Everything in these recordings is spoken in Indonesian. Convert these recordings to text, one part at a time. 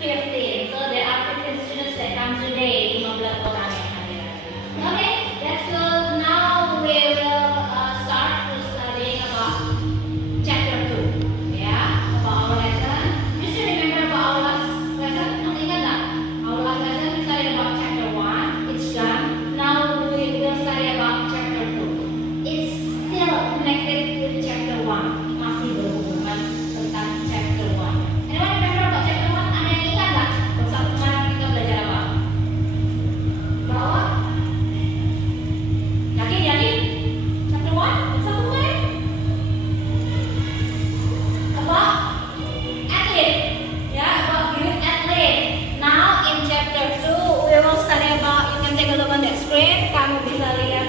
15. So there are 15 students that come today. 15 orang yang hadir. Okay, let's go. Now we will start to study about chapter 2. Yeah, about our lesson. You still remember about our last lesson? Masih ingat nggak? Our last lesson we studied about chapter 1. It's done. Now we will study about chapter 2. It's still connected with chapter 1. Masih berhubungan tentang chapter 1. Anyone remember about chapter 1? Ada yang ingat nggak? Saat kemarin kita belajar apa? Bahwa yakin? Chapter 1? Saat kemarin? About athlete. Yeah, about great athlete. Now in chapter 2 we will study about, you can take a look on that screen. Kamu bisa lihat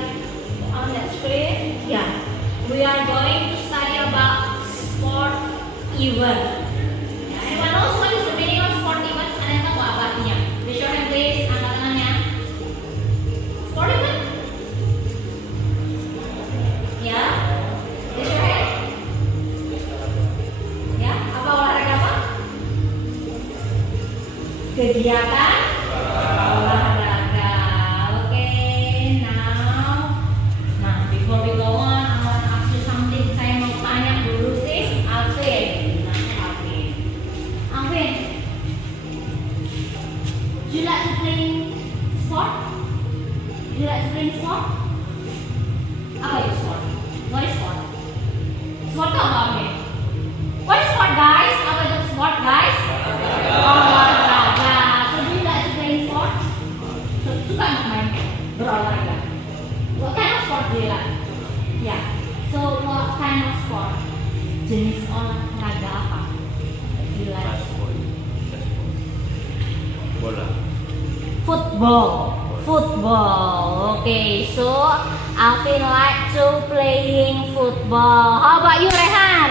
on that screen. Yeah. We are going to study about sport event. Yeah, anyone knows what is the meaning of sport event? Ada yang tahu apa artinya? Raise your hand please, angkat tangannya. Sport event? Ya, raise your hand. Ya, apa olahraga apa? Kegiatan olahraga. Okay, now before we go on, I want to ask you something. Saya mau tanya dulu sih, Alvin. Alvin, do you like to play sport? Do you like to play sport? Apa itu sport? What is sport? Sport itu apa, Alvin? What is sport, guys? Apa itu sport, guys? Olahraga. So do you like to play sport? Suka nggak main berolahraga? What kind of sport do you like? Yeah. So what kind of sport? Jenis olahraga apa? Do you like? Bola. Football. Okay, so Alvin like to playing football. How about you, Rehan?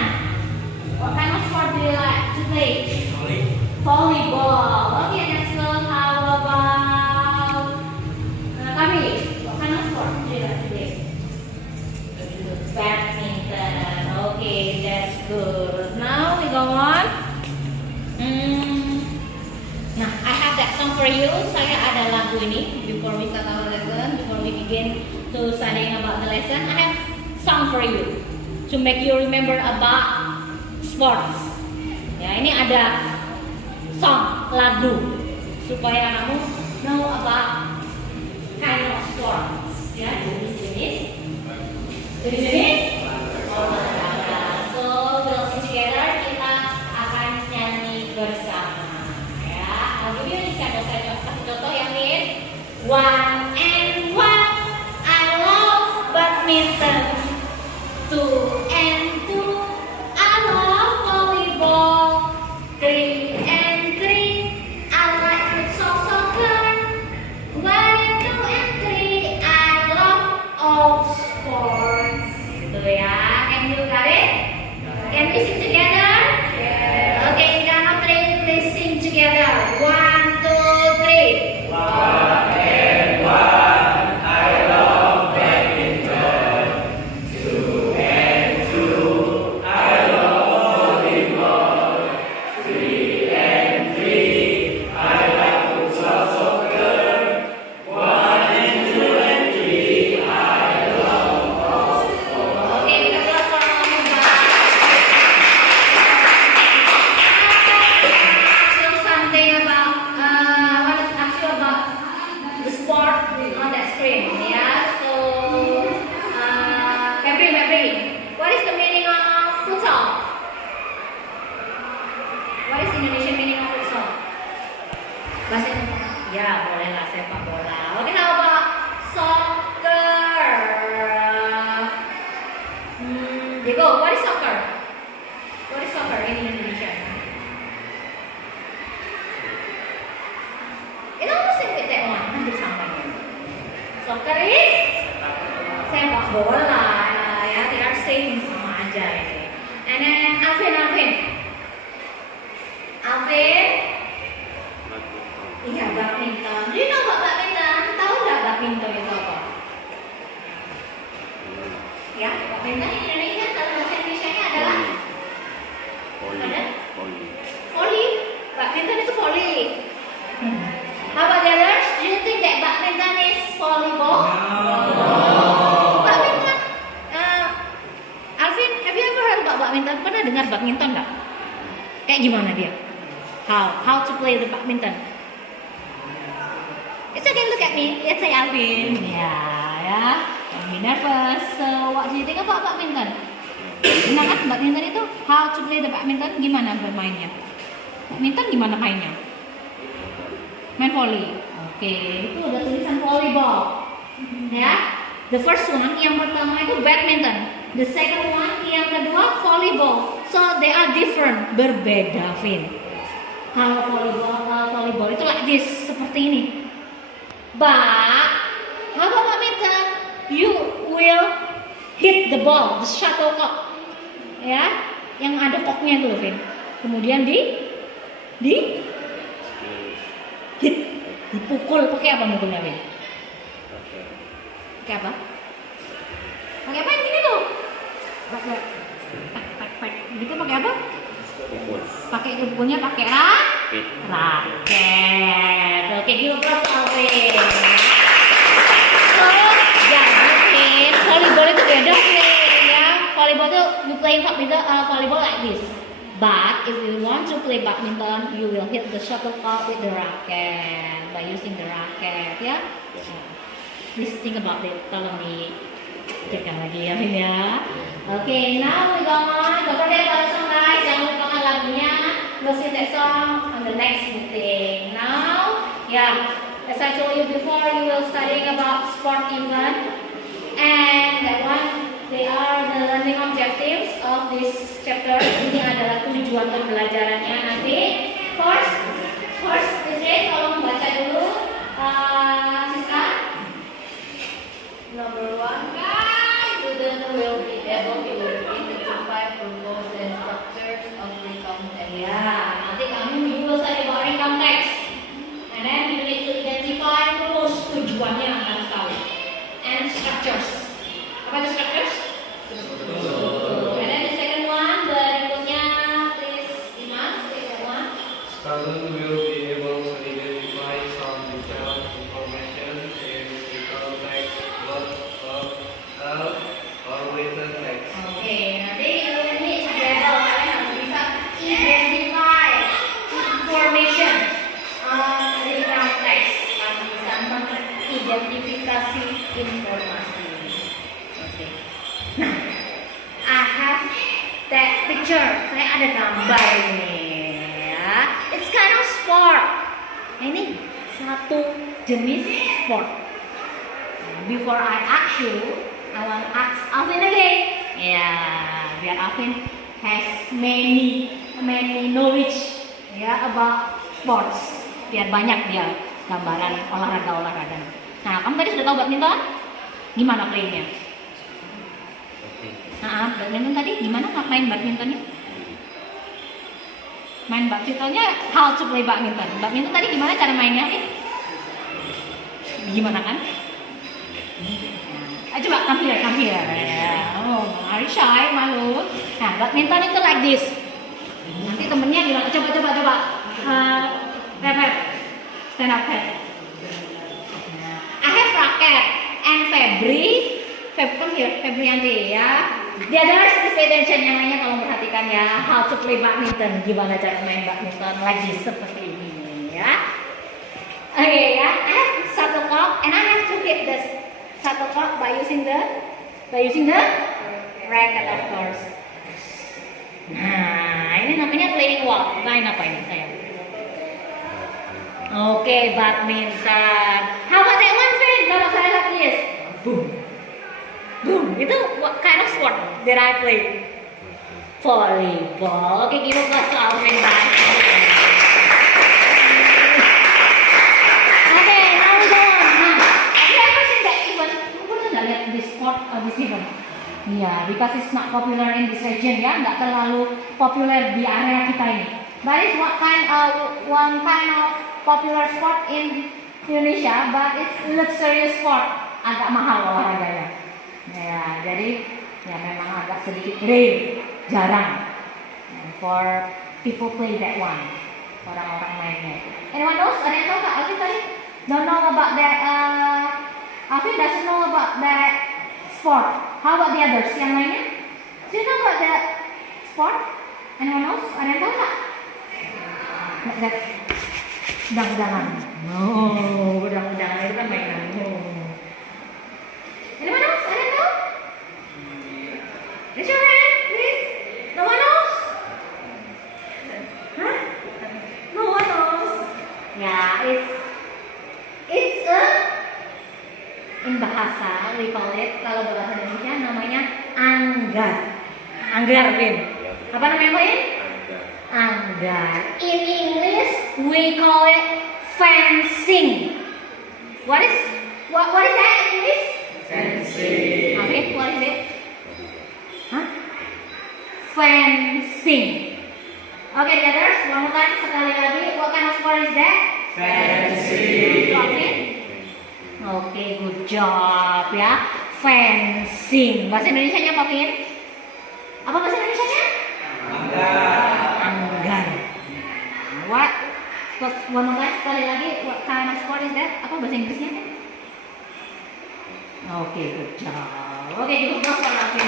What kind of sport do you like to play? Volleyball. Okay, let's go. How about Kami? What kind of sport do you like to play? Badminton. Okay, that's good. Now we go on. Nah, I have that song for you. Saya ada lagu ini before we start our lesson, before we begin to studying about the lesson. I have song for you to make you remember about sports. Ya, ini ada song, lagu supaya kamu know about kind of sports. Ya, jenis-jenis olahraga. So we'll sing together. Kita akan nyanyi bersama. I'll give you this kasih contoh yang Min. 1 and 1, I love badminton. 2 and 2, I love volleyball. 3 and 3, I like futsal soccer. 1 and 2 and 3, I love all sports. Gitu ya, can you got it? Can we sing together? Yeah. Okay, count of 3, please sing together. 1, 2, 3. 1 and 1, I love badminton. 2 and 2, I love volleyball. 3 and 3, I like futsal soccer. 1 and 2 and 3, I love all sports. Okay, kita kelas ngomong something about want to ask you about the sport on that screen. Yeah, so Febri, what is the meaning of futsal? What is Indonesian meaning of futsal? Bahasa Indonesia? Ya, boleh lah, sepak bola. Okay, how about soccer? Diego, what is soccer? What is soccer in Indonesia? It almost same with that one. Hampir sama. Soccer is sepak bola. Ya, they are same, sama aja ini. And then Alvin. Iya, badminton. Do you know about badminton? Tahu nggak badminton itu apa? Ya, badminton di Indonesia, kalau bahasa Indonesia nya adalah Volley. ada volley. Badminton itu volley. volley. How about the others? Do you think that badminton is volleyball? No. Badminton. Alvin, have you ever heard about badminton? Pernah dengar badminton nggak? Kayak gimana dia? How to play the badminton? It's okay, look at me. Let's say Alvin. Yeah. Don't be nervous. So, what do you think about badminton? Benar kan badminton itu? How to play the badminton? Gimana bermainnya? Badminton gimana mainnya? Main volley. Oke, itu udah tulisan volleyball. Ya. The first one yang pertama itu badminton. The second one yang kedua volleyball. So they are different, berbeda, Vin. Kalau volleyball itu like this, seperti ini. But how about badminton? You will hit the ball, the shuttlecock. Ya, yang ada koknya tuh, Vin. Kemudian hit, dipukul pakai apa mukulnya, Vin? Pakai apa? Pakai apa yang gini tuh? Pakai gitu pakai apa? Pakai pukulnya pakai raket. Oke, gitu terus Alvin. So, jadi volleyball itu beda Vin, ya. Volleyball itu you play volleyball like this. But if you want to play badminton, you will hit the shuttlecock with the racket by using the racket, ya. Please think about it. Tolong dipikirkan lagi ya, Vin ya. Okay, now we go on. Don't forget about the song, guys. Jangan lupakan lagunya. We'll sing that song on the next meeting. Now, as I told you before, you will studying about sport event, and that one. They are the learning objectives of this chapter. Ini adalah tujuan pembelajarannya nanti. First is it, tolong baca dulu, Siska. Number 1, student will be able to identify purpose and structures of recount text. Ya, nanti you will study about recount text, and then you need to identify purpose, tujuannya harus tahu, and structures. Apa itu structures? And then the second one, berikutnya, please Dimas, take that one. Student will be able to identify some detailed information in recount text, words, or written text. Oke, nanti ini together kalian harus bisa identify information di recount text. Harus bisa mengidentifikasi informasi. Oke. Nah, I have that picture. Saya ada gambar ini, ya. It's kind of sport. Nah, ini satu jenis sport. Before I ask you, I want to ask Alvin again. Ya, biar Alvin has many knowledge about sports. Biar banyak dia gambaran olahraga. Nah, kamu tadi sudah tahu badminton? Gimana playnya? Nah, badminton tadi gimana main badmintonnya? Main badmintonnya how to play badminton. Badminton tadi gimana cara mainnya? Gimana kan? Coba come here. Oh, are you shy, malu? Nah, badminton itu like this. Nanti temennya bilang coba. Pep, stand up, Pep. I have racket and Febrianti ya. The others, please pay attention. Yang lainnya tolong perhatikan ya. How to play badminton. Gimana cara main badminton lagi seperti ini ya. Okay, ya. I have shuttlecock and I have to hit the shuttlecock by using the racket, of course. Nah, ini namanya playing walk. Main apa ini saya? Okay, badminton. How about that one, friend? Kalau saya like this. Boom. Itu what kind of sport that I play? Volleyball. Okay, give us a Alvin back. Okay, now we go on. Nah, have you ever seen that event? Kamu pernah nggak lihat this sport or this event? Yeah, because it's not popular in this region ya, nggak terlalu populer di area kita ini. But it's one kind of popular sport in Indonesia, but it's luxurious sport, agak mahal olahraganya. Ya, jadi ya memang agak sedikit rare, jarang. And for people play that one. orang-orang mainnya. Anyone knows? Ada yang tahu nggak? Alvin tadi don't know about that. Alvin doesn't know about that sport. How about the others? Yang lainnya? Do you know about that sport? Anyone knows? Ada yang tahu nggak? That pedang-pedangan. No, pedang-pedangan itu kan mainan. No. Anyone else? Ada yang tahu? Raise your hand, please. No one knows? Huh? No one knows. Yeah, it's a in bahasa we call it, kalau bahasa Indonesia namanya anggar. Anggar, Vin. Apa namanya, Vin? Anggar. In English we call it fencing. What is that in English? Fencing. Okay, what is it? Huh? Fencing. Okay, the others, one more time, sekali lagi. What kind of sport is that? Fencing. Okay. Okay, good job ya. Fencing. Bahasa Indonesianya apa, Vin? Apa bahasa Indonesianya? Anggar. What? One more time, sekali lagi. What kind of sport is that? Apa bahasa Inggrisnya? Okay, good job. Okay, good job for Alvin.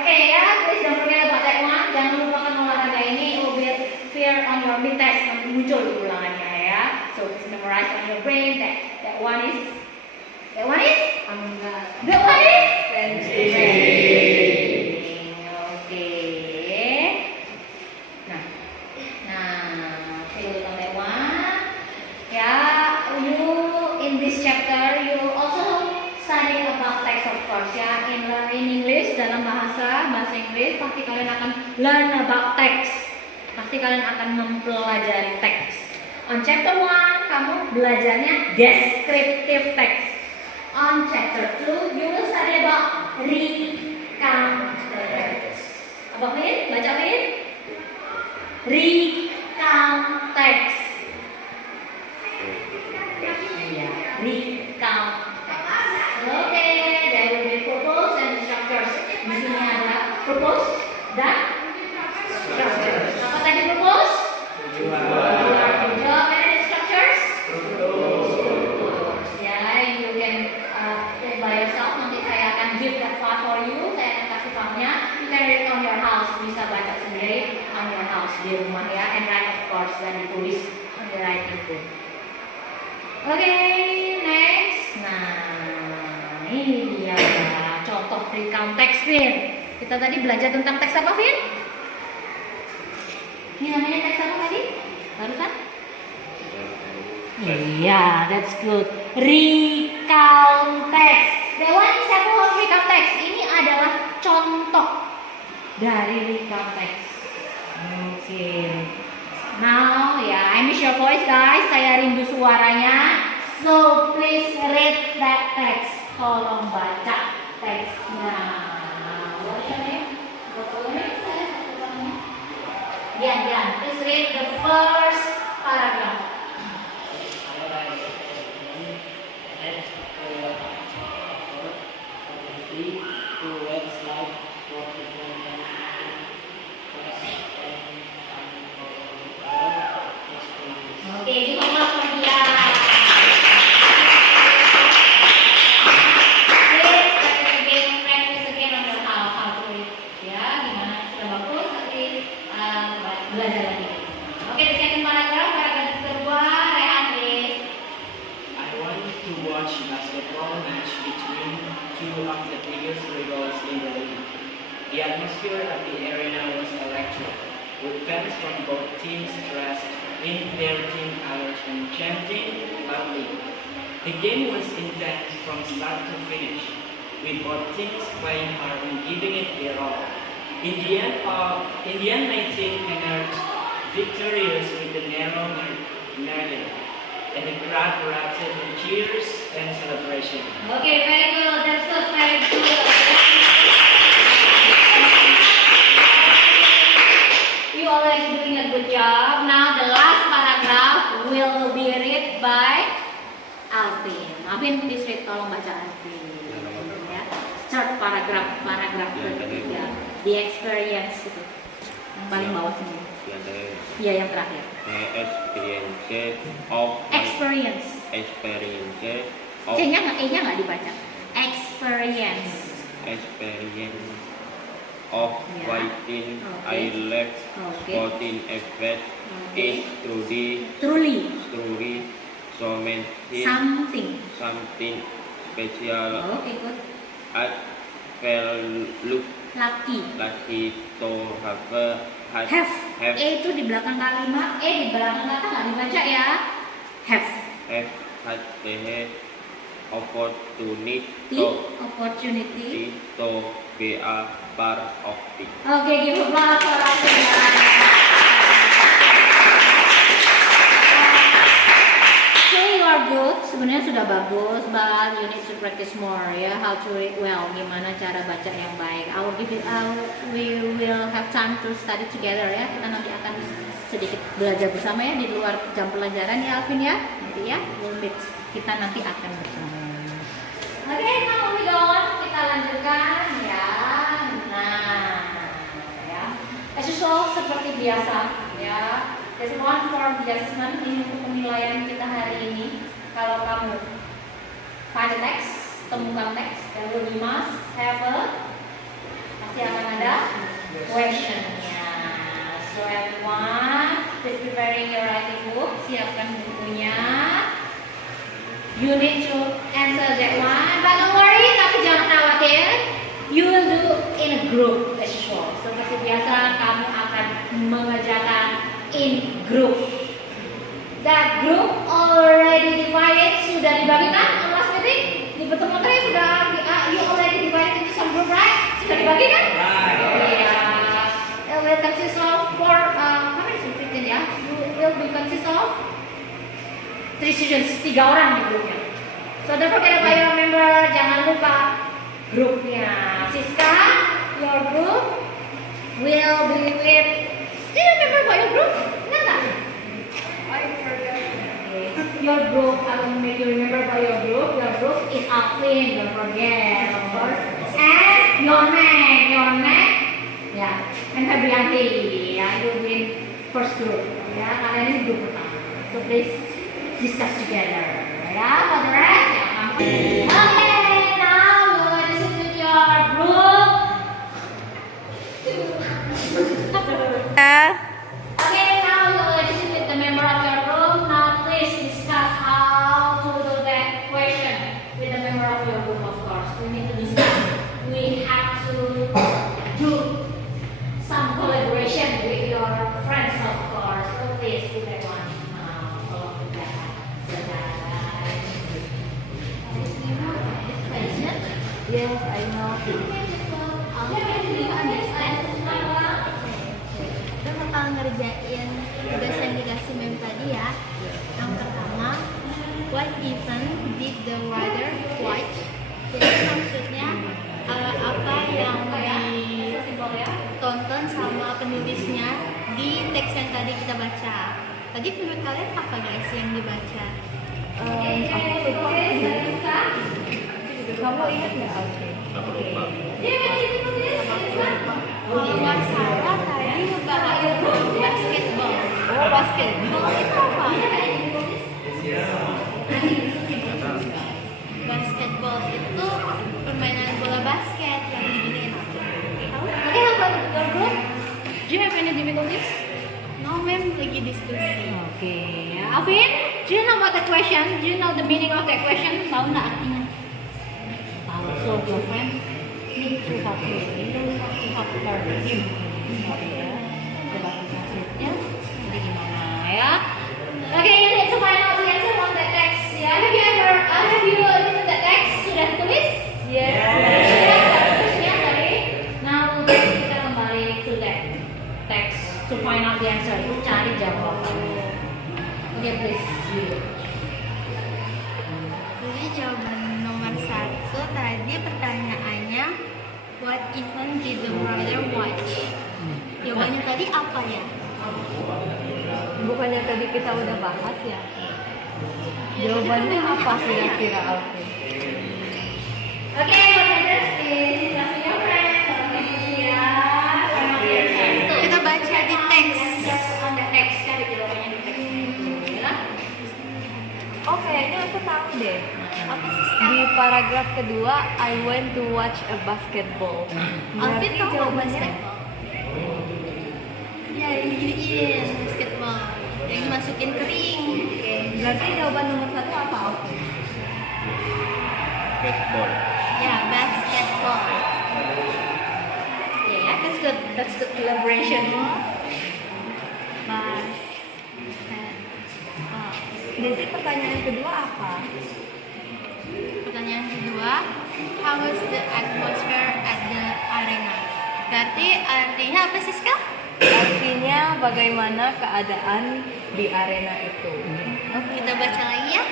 Okay, ya, please don't forget about that one. Jangan lupakan olahraga ini. It will be appear on your mid test, nanti muncul di ulangannya ya. So please memorize on your brain that one is anggar. That one is fencing. Okay. Nah, take a look on that one. Yeah, you in this chapter you also study about text of course ya. In English, dalam bahasa Inggris pasti kalian akan learn about text. Pasti kalian akan mempelajari teks. On chapter 1 kamu belajarnya descriptive text. On chapter 2 you will study about recount text. Apa Vin? Baca Vin? Recount text. Ya, recount text. Oke, there will be purpose and structures. Di sini ada purpose dan structure. Apa tadi purpose? Tujuan. And structures? Ya, you can read by yourself. Nanti saya akan give that file for you. Saya akan kasih filenya. You can read on your house. Bisa baca sendiri on your house di rumah ya. And write of course dan ditulis on the writing book. Oke, next. Nah, ini dia contoh recount text, Vin. Kita tadi belajar tentang teks apa, Vin? Ini namanya teks apa tadi? Barusan? Iya, that's good. Recount text. The one example of recount text. Ini adalah contoh dari recount text. Oke. Now, ya, I miss your voice, guys. Saya rindu suaranya. So please read that text. Tolong baca teksnya. What's your name? Dian, please read the first paragraph. Okay, give a clap for Dian. Please practice again on your house how to read. Ya, gimana sudah bagus nanti belajar lagi. Oke, the second paragraph kedua, Rehan please. I wanted to watch basketball match between two of the biggest rivals in the league. The atmosphere at the arena was electric, with fans from both teams dressed in their team colors and chanting loudly. The game was intense from start to finish, with both teams playing hard and giving it their all. In the end, my team emerged victorious with the narrow margin, and the crowd erupted in cheers and celebration. Okay, very good. That's good. Very good. You already doing a good job. Now the last paragraph will be read by Alvin. Alvin, please read. Tolong baca Alvin. Ya. Third paragraph. paragraf ketiga. The experience itu. Yang paling bawah sini. Iya, yang terakhir. The experience of Experience. of C-nya nggak dibaca. Experience. of Ya. waiting Oke. I left Oke. sporting effect Oke. is truly Truly. something Something. special. Oke, good. I felt Lucky. lucky to have Have. E itu di belakang kalimat. E di belakang kata nggak dibaca ya. Have. had the opportunity Opportunity. to be a part of it. Oke, give applause for Rasulullah. So you are good, sebenarnya sudah bagus, but you need to practice more ya. How to read well, gimana cara baca yang baik. We will have time to study together ya. Kita nanti akan sedikit belajar bersama ya di luar jam pelajaran ya, Alvin ya. Nanti ya, kita nanti akan bersama. Oke, now we go on. Kita lanjutkan ya. Nah, ya. As usual seperti biasa ya. There's one form adjustment ini untuk penilaian kita hari ini. Kalau kamu find the text, temukan teks, dan you must have a, pasti akan ada questionnya. So everyone, please preparing your writing book. Siapkan bukunya. You need to answer that one, but don't worry, tapi jangan khawatir. You will do in a group as usual. Seperti biasa, kamu akan mengerjakan in group. That group already divided, sudah dibagikan on last meeting. Di pertemuan terakhir sudah, you already divided into some group, right? Sudah dibagikan? Yeah. It will consist of how many students ya? You will be consist of 3 students, 3 orang di grupnya. So don't forget about your member, jangan lupa grupnya. Siska, your group will be with. Do you remember about your group? Nggak? I forgot. Okay. Your group, I will make you remember about your group. Your group is Alvin, don't forget, of course. And your name, ya. And Febrianti, ya. You win first group, ya. Kalian ini grup pertama. So please discuss together, ya. For the rest, ya. Okay, now you will listen with your group. Okay, now you will listen with the member of your group. Now please discuss how to do that question with the member of your group, of course. We need to discuss. We have to do some collaboration with your friends, of course. So please do that one. Follow that. Yes, I know. Kita bakal ngerjain tugas yang dikasih mem tadi ya. Yang pertama, what event did the writer watch? Jadi maksudnya apa yang ditonton sama penulisnya di teks yang tadi kita baca. Tadi menurut kalian apa guys yang dibaca? Aku lupa. Kamu ingat nggak, Alvin? Kalau nggak salah tadi ngebahas basketball. Oh, basketball. Itu apa? Basketball itu permainan bola basket yang diginiin. Tahu? Okay, how about your group? Do you have any difficulties? No, mem lagi diskusi. Okay, Alvin, do you know about the question? Do you know the meaning of that question? Tahu nggak artinya? Tahu. So your friend need to help you. You have to help her. Him. Okay, ya. Coba translate-nya. Jadi gimana ya? Okay, you need to find out the answer on that text. Ya, have you written that text? Sudah ditulis? Yes. Ya, sorry. Now kita kembali to that text to find out the answer. Itu cari jawabannya. Okay, please. Jadi jawaban nomor 1 tadi pertanyaannya what event did the writer watch? Jawabannya tadi apa ya? Bukannya tadi kita udah bahas ya? Jawabannya apa kira-kira, Alvin? Okay, what is this? kedua, I went to watch a basketball. Alvin Berarti tahu jawabannya basketball? Ya, diginiin basketball. Yang dimasukin kering. berarti jawaban nomor 1 apa? Alvin? Baseball. Ya, basketball. Yeah, that's good. That's good collaboration. Basketball. Desi, pertanyaan kedua apa? Pertanyaan kedua, how was the atmosphere at the arena? Berarti artinya apa sih, Ska? Artinya bagaimana keadaan di arena itu. Kita baca lagi ya.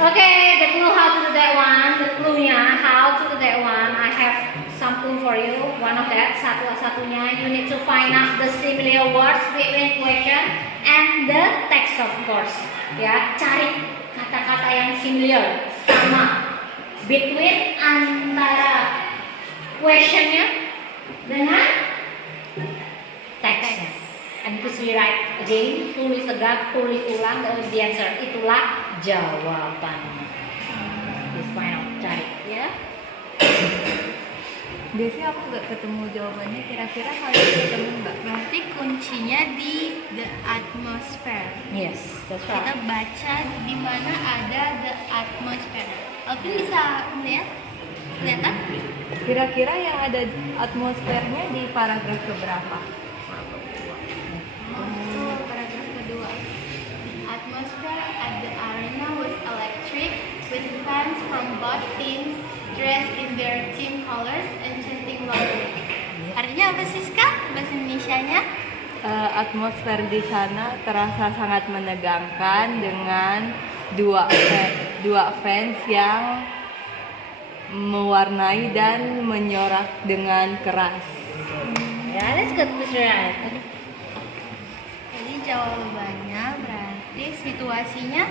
Okay, the clue how to do that one. The clue-nya how to do that one. I have some clue for you. One of that, satu-satunya. You need to find out the similar words between question and the text, of course. Ya, cari kata-kata yang similar, sama, between antara questionnya dengan text. And please rewrite again, tulis tegak, tulis ulang, that was the answer. Itulah jawabannya. Please find out, cari ya. Desi, aku nggak ketemu jawabannya. Kira-kira kalian ketemu nggak? Berarti kuncinya di the atmosphere. Yes, that's Kita right. baca di mana ada the atmosphere. Alvin bisa melihat? Kelihatan? Kira-kira yang ada atmosfernya di paragraf keberapa? Oh, paragraf kedua. Atmosphere at the arena was electric with fans from both teams dressed in their team colors and chanting loudly. Artinya apa sih, Kak? Bahasa Indonesianya? Atmosfer di sana terasa sangat menegangkan dengan dua fans yang mewarnai dan menyorak dengan keras. Ya, that's good, Mr. Right. Jadi jawabannya berarti situasinya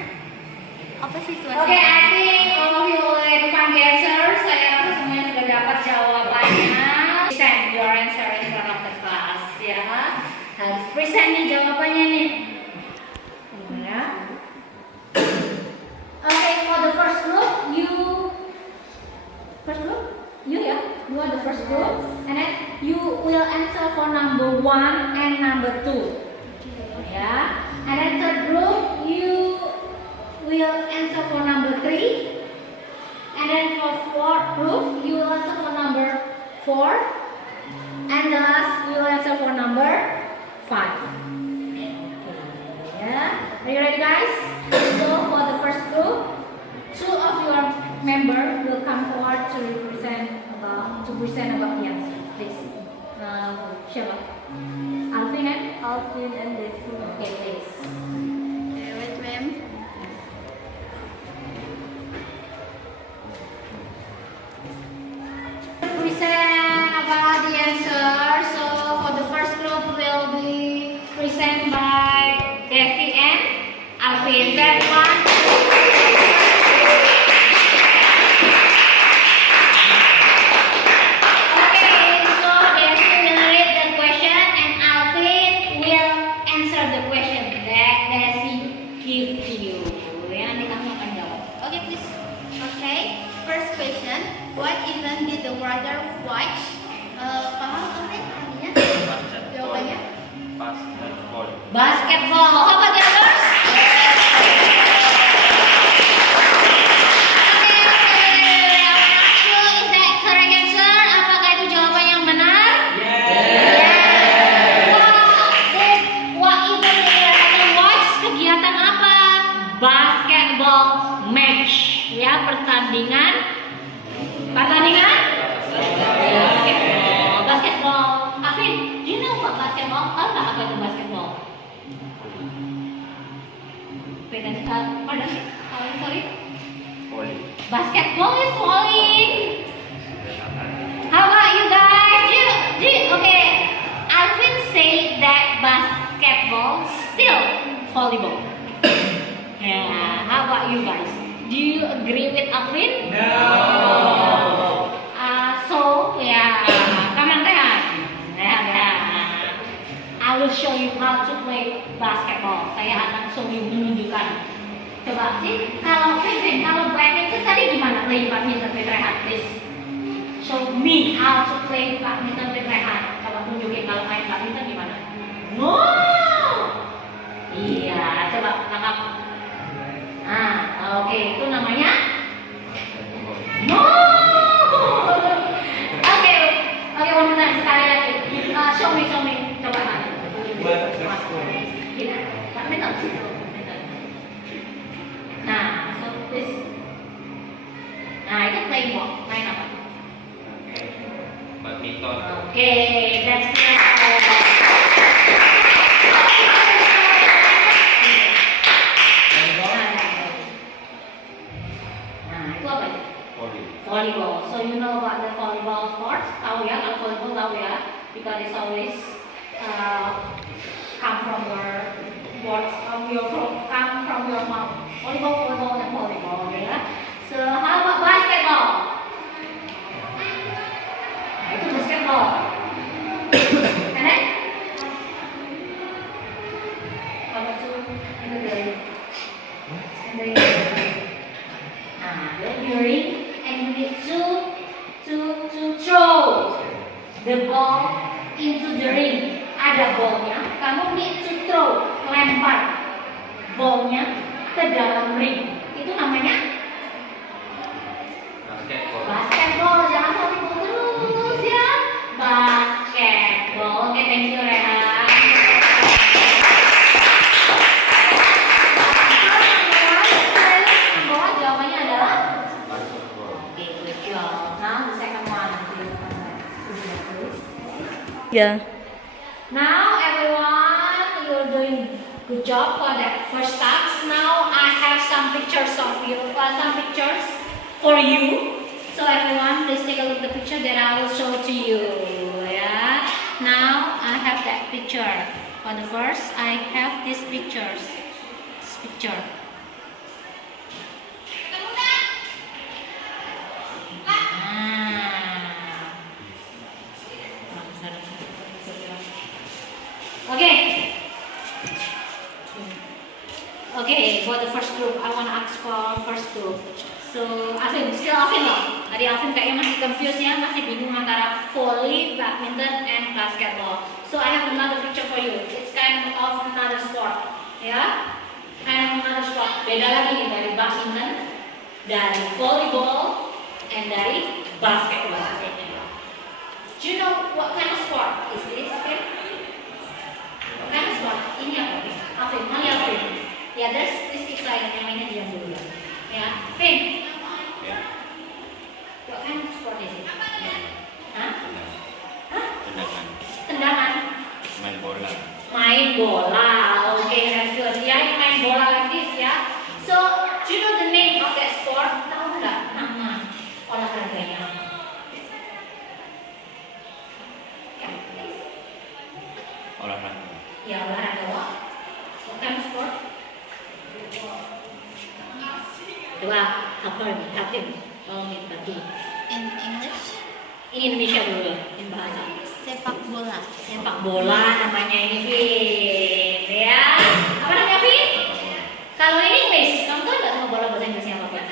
apa situasinya? Okay, I think all of you already find the answer. Saya rasa semuanya sudah dapat jawabannya. Present your answer in front of the class, ya. Harus present nih jawabannya nih. Ya. Okay, for the first group, you are the first group, and then you will answer for number 1 and number 2. Ya. And then third group, you will answer for number 3, and then for fourth group you will answer for number 4, and the last you will answer for number 5. Yeah, are you ready, guys? So for the first group, 2 of your member will come forward to present about the answer. Please, siapa? Alvin and Desi. Okay, please. Okay, wait, ma'am. Present about the answer. So for the first group will be presented by Devi and Alvin. That one. Okay, so Devi will read the question and Alvin will answer the question that Devi gives you. Yang kamu akan jawab. Okay, please. Okay, first question. What event did the brother watch? Paham Alvin artinya? Jawabannya? Basketball. Basketball. How about the others? Is that correct answer? Apakah itu jawaban yang benar? Yes. What event did the brother watch? Kegiatan apa? Basketball match. Ya, pertandingan. Basketball. Afin, do you know what basketball? Tahu nggak apa itu basketball? Pardon, sorry. Volley. Basketball is falling. How about you guys? Okay. Alvin say that basketball still volleyball. Yeah. How about you guys? Do you agree with Alvin? No. So yeah, come on, I will show you how to play basketball. Saya akan menunjukkan. Coba sih, kalau playing badminton with Rehan, please. Show me how to play badminton with Rehan. Coba tunjukin kalau main badminton gimana. Wow. Iya, coba tangkap. Nah, oke, itu namanya no. Oke, one more time, sekali lagi. Show me. Coba kan. Badminton. Nah, so this. Nah, itu playing ball. Main apa? Badminton. Oke, that's clear. Nah, itu apa itu? Volleyball. So you know about the volleyball sports? Tahu ya, kalau volleyball tahu ya, because it's always come from your words, come from your mouth. Volleyball, and volleyball, ya. So how about basketball? Nah, itu basketball. And then, how about in the during? During, and you need to throw the ball into the ring. Ada ballnya, kamu need to throw, lempar ballnya ke dalam ring. Itu namanya basketball. Jangan volleyball terus ya. Basketball. Oke, thank you Rehan. Jawabannya adalah oke, good job. Now the second one. Yeah. Now everyone, you're doing good job for that first task. Now I have some pictures of you, some pictures for you. So everyone, please take a look at the picture that I will show to you. Yeah. Now I have that picture. For the first, I have these pictures. This picture. Okay, for the first group, I want to ask for first group. So, Alvin, still Alvin loh. Tadi Alvin kayaknya masih confused ya, masih bingung antara volley, badminton, and basketball. So, I have another picture for you. It's kind of another sport, ya. Kind of another sport. Beda lagi nih dari badminton, dari volleyball, and dari basketball. Do you know what kind of sport is this? Okay? What kind of sport? Ini apa? Alvin, mana Alvin? Ya, there's this excited yang mainnya diam dulu ya. Ya, Vin. Ya. What kind of sport is it? Hah? Hah? Tendangan. Tendangan. Main bola. Main bola. Okay, that's good. Ya, main bola like this ya. So, do you know the name of that sport? Tahu nggak nama olahraganya? Ya, please. Olahraga. Ya, olahraga what? What kind of sport? Coba, hakim, tolong bantu. In English, Ini Indonesia dulu, ini bahasa. sepak bola. Sepak bola namanya ini, Vin. Ya, apa namanya, Vin? Kalau ini Inggris, kamu tahu nggak sama bola bahasa Inggrisnya apa, Vin?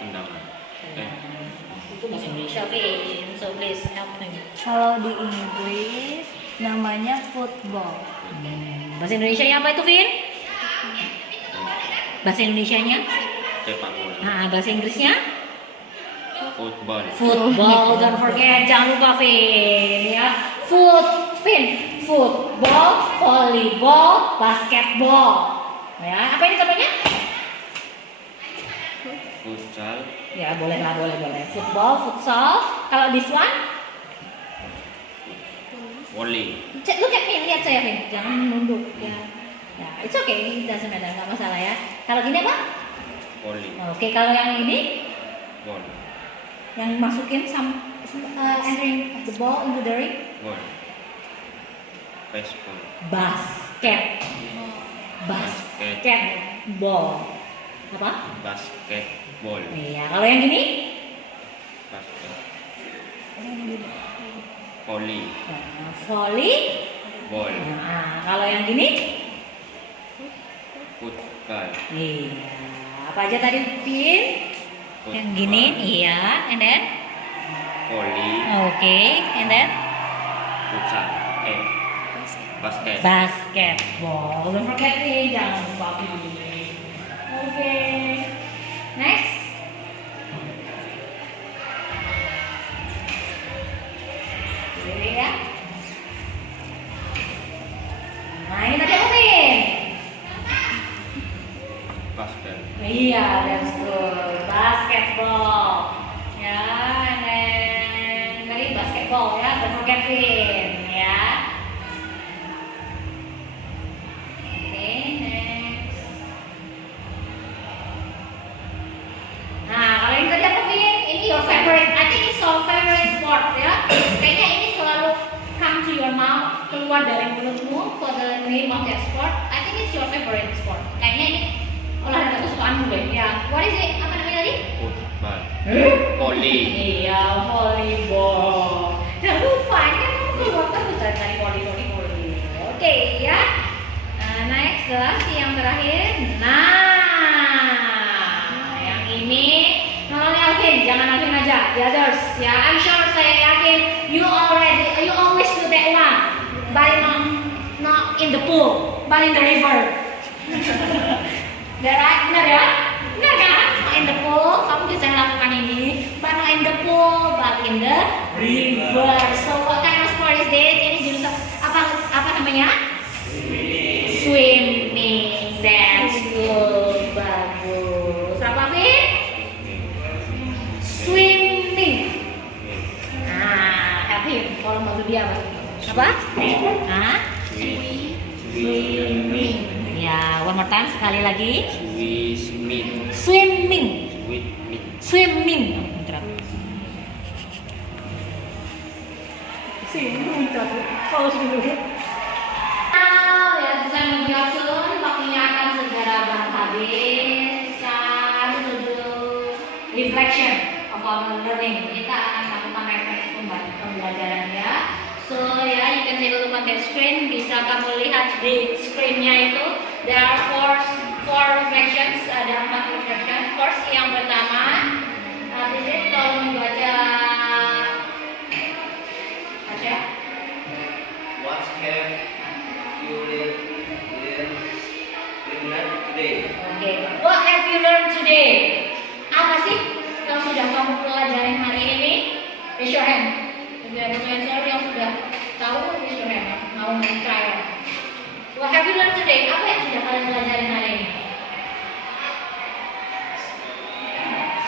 Tendangan. Itu bahasa Indonesia, Vin. So please help me. Kalau di Inggris namanya football. Bahasa Indonesianya apa itu, Vin? Bahasa Indonesianya? Sepak bola. Nah, bahasa Inggrisnya? Football. Football, don't forget, jangan lupa, Vin. Ya, Vin. Football, volleyball, basketball. Ya, apa ini namanya? Futsal. Ya, boleh. Football, futsal. Kalau this one? Volley. Look at me, lihat saya, Vin. Jangan menunduk. Ya, it's okay, it doesn't matter, nggak masalah ya. Kalau gini apa? Volley. Oke, kalau yang ini, Ball. yang masukin entering the ball into the ring, Ball. Baseball. basketball. Apa? Basketball. Iya, kalau yang gini? Basket. Volley. Volley. Ball. Nah, kalau yang gini? Football. Iya. Apa aja tadi, Vin? Yang gini, iya. And then? Volley. Okay. And then? Futsal. Basket. Basketball. Don't forget Vin. Jangan lupa Vin. Oke. Next. Ini ya. Nah, ini tadi apa, Vin? Basket. Iya, that's good. Basketball. Ya, and then tadi basketball ya, don't forget Vin ya. Oke, next. Nah, kalau ini tadi apa Vin? Ini your favorite. I think it's your favorite sport ya. Kayaknya ini selalu come to your mouth, keluar dari mulutmu for the name of that sport. I think it's your favorite sport. Kayaknya ini olahraga kesukaanmu deh. Ya, what is it? Apa namanya tadi? Football. Volley. Iya, volleyball. Jangan lupa, ini kamu keluar terus dari volley. Oke, ya. Nah, next yang terakhir. Nah, yang ini. Nolnya Alvin, jangan Alvin aja. The others, ya. I'm sure saya yakin you always do that one, but not in the pool, but in the river. Right? Benar ya? Benar kan? Not in the pool, kamu bisa melakukan ini, but not in the pool, but in the river. So what kind of sport is this? Ini jurusan apa namanya? Swimming. That's good. Bagus. Apa Vin? Swimming. Nah, Alvin, kalau mau dia apa? Hah? Swimming. Ya, one more time, sekali lagi. Swimming. Bentar. Now, ya, saya menjawab waktunya akan segera habis. Time to do reflection of our learning. Kita akan melakukan refleksi pembelajaran ya. So ya, you can take a look at the screen. Bisa kamu lihat di screennya itu. There are four reflections. Ada 4 reflection. First yang pertama, ini kalau membaca baca. What have you learned today? Oke. What have you learned today? Apa sih yang sudah kamu pelajarin hari ini? Raise your hand. Ada influencer yang sudah tahu, raise your hand. Mau trial. What have you learned today? Apa yang sudah kalian pelajarin hari ini?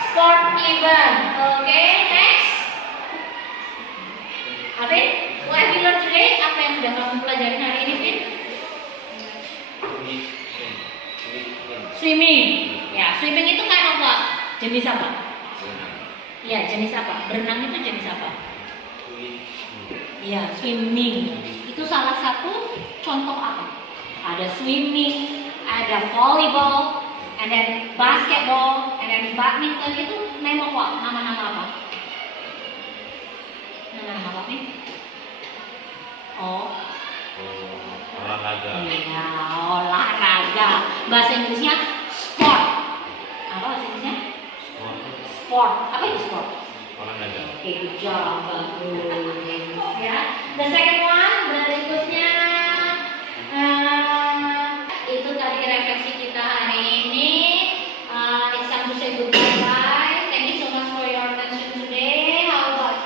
Sport event. Okay, next. Alvin, what have you learned today? Apa yang sudah kamu pelajarin hari ini, Vin? Swimming. Ya, swimming itu kan apa? Jenis apa? Iya, jenis apa? Berenang itu jenis apa? Iya, swimming. Itu salah satu contoh apa? Ada swimming, ada volleyball, and then basketball, and then badminton. Itu nama apa? Nama-nama apa? Nama-nama apa nih? Oh, Olahraga. iya, olahraga. Bahasa Inggrisnya sport. Apa bahasa Inggrisnya? Sport. Apa itu sport? Olahraga. Okay, good job, bagus. Ya, the second one berikutnya itu tadi refleksi kita hari ini. It's time to say goodbye, guys. Thank you so much for your attention today. How about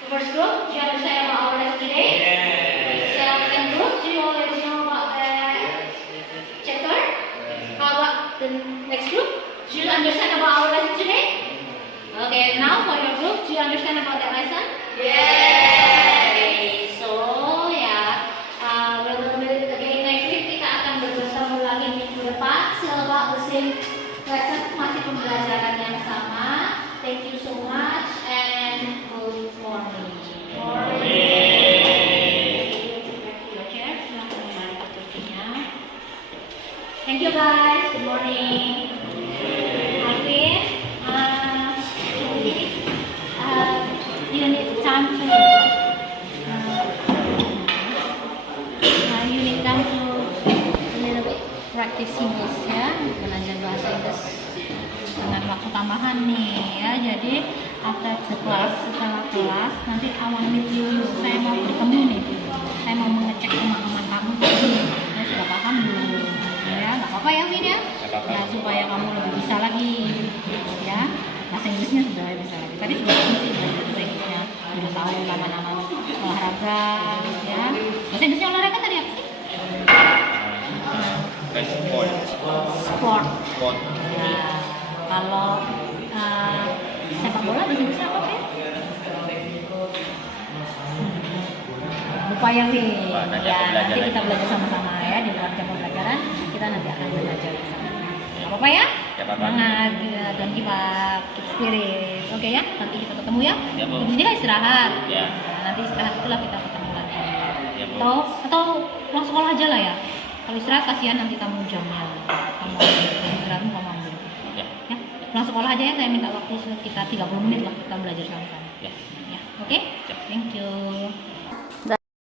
the first group? Do you understand about our lesson today? Second group, do you already know about the chapter? How about the next group? Do you understand about our lesson today? Okay, now for your group, do you understand about that lesson? Yay! So, ya, again next week kita akan bertemu lagi minggu depan. Still about the same lesson, masih pembelajaran yang sama. Thank you so much and good morning. Thank you guys. Good morning. Alvin, you need time to tambahan nih ya. Jadi after the class, setelah kelas nanti I want meet you. Saya mau bertemu nih. Saya mau mengecek pemahaman kamu tadi. Saya sudah paham belum? Ya, nggak apa-apa ya Vin ya. Ya supaya kamu lebih bisa lagi ya. Bahasa Inggrisnya sudah bisa lagi. Tadi sudah sih bahasa Inggrisnya. Sudah tahu nama-nama olahraga ya. Bahasa Inggrisnya olahraga tadi apa sih? Sport. Ya, kalau sepak bola bahasa Inggrisnya apa sih? Lupa ya Vin. Ya, nanti kita belajar sama-sama ya di luar jam pembelajaran. Kita nanti akan belajar bersama. Gak apa-apa ya? Semangat, dan kita keep spirit. Oke ya, nanti kita ketemu ya. Habis ini kan istirahat. Nah, nanti istirahat itulah kita ketemu lagi. Atau pulang sekolah aja lah ya. Kalau istirahat kasihan nanti kamu jamnya. Kamu istirahat kamu ambil. Ya. Pulang sekolah aja ya. Saya minta waktu sekitar 30 menit lah kita belajar sama-sama. Ya. Oke. Thank you.